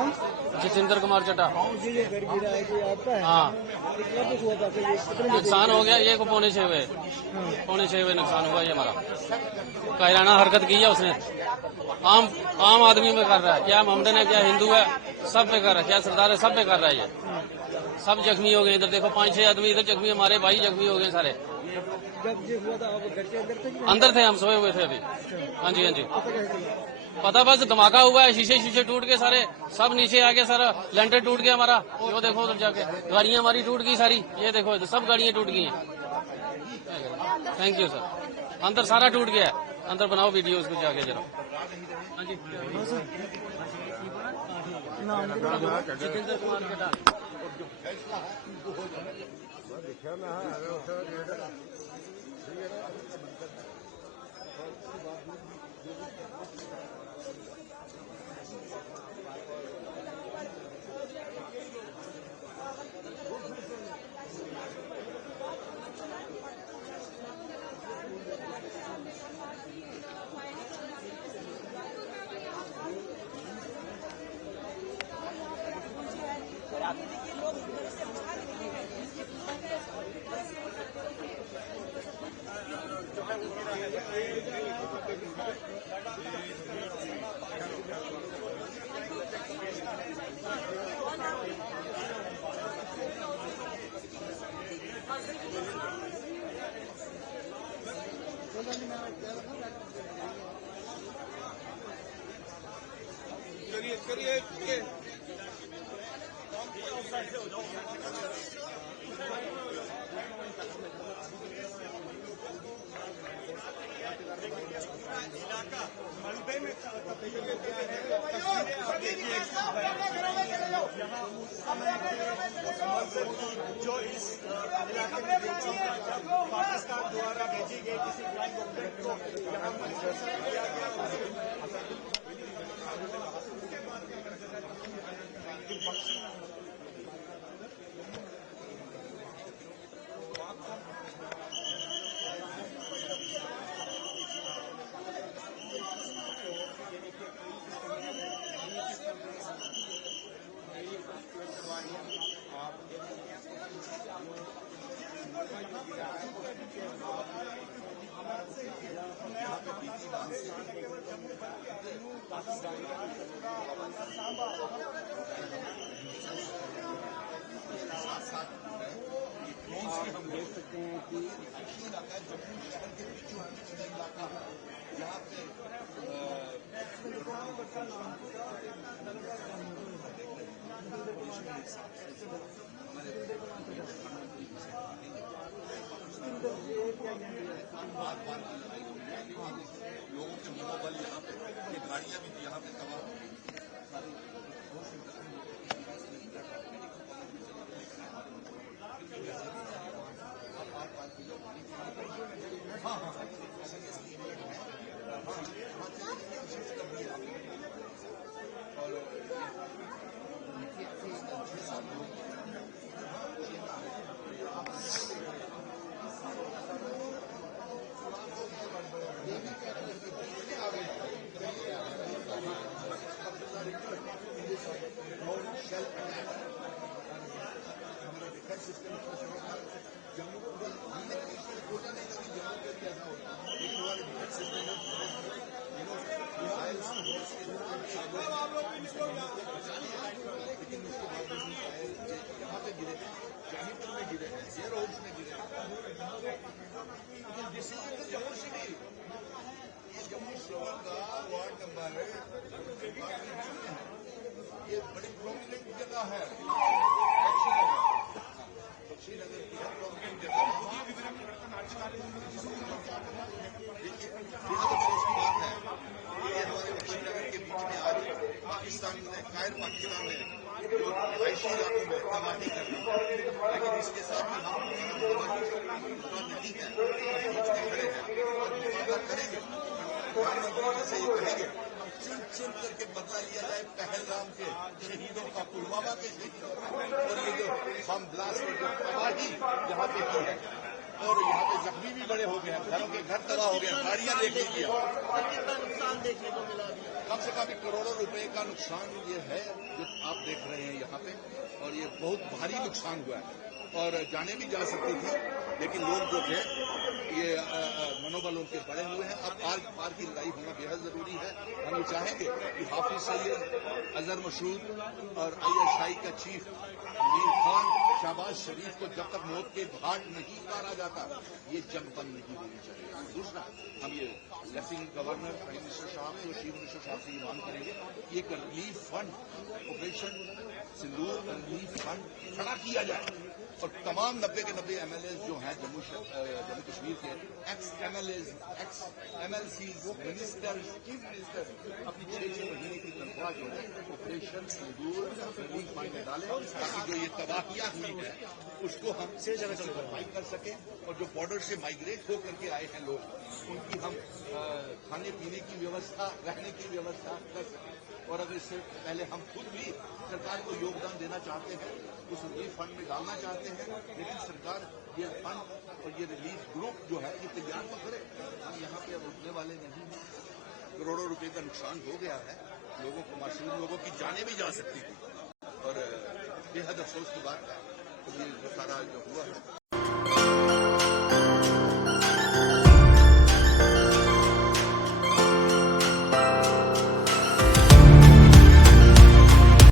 नाम? जितेंद्र कुमार चड्ढा। जी ये घर गिरा है कि आपका है? हाँ, कितना कुछ हुआ था फिर कितने नुकसान हो गया ये को पौने 6 बजे नुकसान हुआ ये हमारा। कायराना हरकत की है उसने, आम आदमी में कर रहा है, क्या मोहम्मदन है क्या हिंदू है, सब पे कर रहा है, क्या सरदार है, सब पे कर रहा है ये। सब जख्मी हो गए, इधर देखो 5-6 आदमी इधर जख्मी, हमारे भाई जख्मी हो गए सारे। जब ये हुआ था आप घर के अंदर थे कि अंदर थे, हम सोए हुए थे अभी। हाँ जी हाँ जी, पता कैसे चला? पता बस धमाका हुआ है, शीशे टूट के सारे, सब नीचे आ गए, सारा लेंटर टूट गया हमारा। वो देखो उधर जाके गाड़ियां हमारी टूट गई सारी, ये देखो सब गाड़ियां टूट गई हैं। Thank you sir. अंदर सारा टूट गया है, अंदर बनाओ वीडियो उसको जाके जरा। हाँ जी, जितेंद्र कुमार चड्ढा। जो इस इलाके में पाकिस्तान द्वारा भेजी गई किसी फ्लाइंग ऑब्जेक्ट को यहाँ पर किया गया। लोगों के मनोबल यहाँ पे, ये गाड़ियाँ भी यहाँ पे तबाह। ये बड़ी प्रोमिनेंट जगह है, बख्शीनगर की है प्रोमिनेंट जगह। उसकी बात है, ये हमारे बख्शीनगर के बीच में आज पाकिस्तान ने कायर पाकिस्तान ने जो रिहायशी इलाकों में तबाही कर दी, लेकिन इसके साथ ही हम नहीं है, बीच में खड़े हैं और मुकाबला करेंगे। प्रधानमंत्री से ये कहेंगे चुन करके बदला लिया जाए पहलगाम के शहीदों का, पुलवामा के शहीदों का, और ये जो बम ब्लास्ट और जो तबाही यहाँ पे की है, और यहाँ पे जख्मी भी बड़े हो गए हैं, घरों के घर तबाह हो गए, गाड़ियां देख लीजिए, कितना नुकसान देखने को मिला। कम से कम करोड़ों रुपए का नुकसान ये है जो आप देख रहे हैं यहाँ पे, और ये बहुत भारी नुकसान हुआ है और जाने भी जा सकती थी, लेकिन लोग जो थे ये मनोबल उनके बढ़े हुए हैं। अब आर पार की लड़ाई होना बेहद जरूरी है। हम ये चाहेंगे कि हाफिज सईद, अजहर मसूद और ISI का चीफ मीर खान, शहबाज शरीफ को जब तक मौत के घाट नहीं उतारा जाता ये जंग बंद नहीं होनी चाहिए। दूसरा, हम ये लेफ्टिनेंट गवर्नर, प्राइम मिनिस्टर साहब से और चीफ मिनिस्टर साहब से ये मांग करेंगे कि एक रिलीफ फंड, ऑपरेशन सिंदूर रिलीफ फंड खड़ा किया जाए और तमाम 90 के 90 MLAs जो हैं जम्मू कश्मीर के, x MLAs, x MLCs, minister, chief minister अपनी 6 महीने की तनख्वाह जो है ऑपरेशन सिंदूर रिलीफ फंड में डालें, ताकि जो ये तबाहियां हुई है उसको हम से जगह भरपाई कर सकें और जो बॉर्डर से माइग्रेट होकर के आए हैं लोग उनकी हम खाने पीने की व्यवस्था, रहने की व्यवस्था कर सकें। और अगर इससे पहले हम खुद भी सरकार को योगदान देना चाहते हैं, उस रिलीफ फंड में डालना चाहते हैं, लेकिन सरकार ये फंड और ये रिलीफ ग्रुप जो है ये तैयार तो करे। हम यहाँ पे रुकने वाले नहीं हैं। करोड़ों रुपए का नुकसान हो गया है, लोगों को, मासूम लोगों की जानें भी जा सकती थी और बेहद अफसोस की बात है ये सारा जो हुआ है।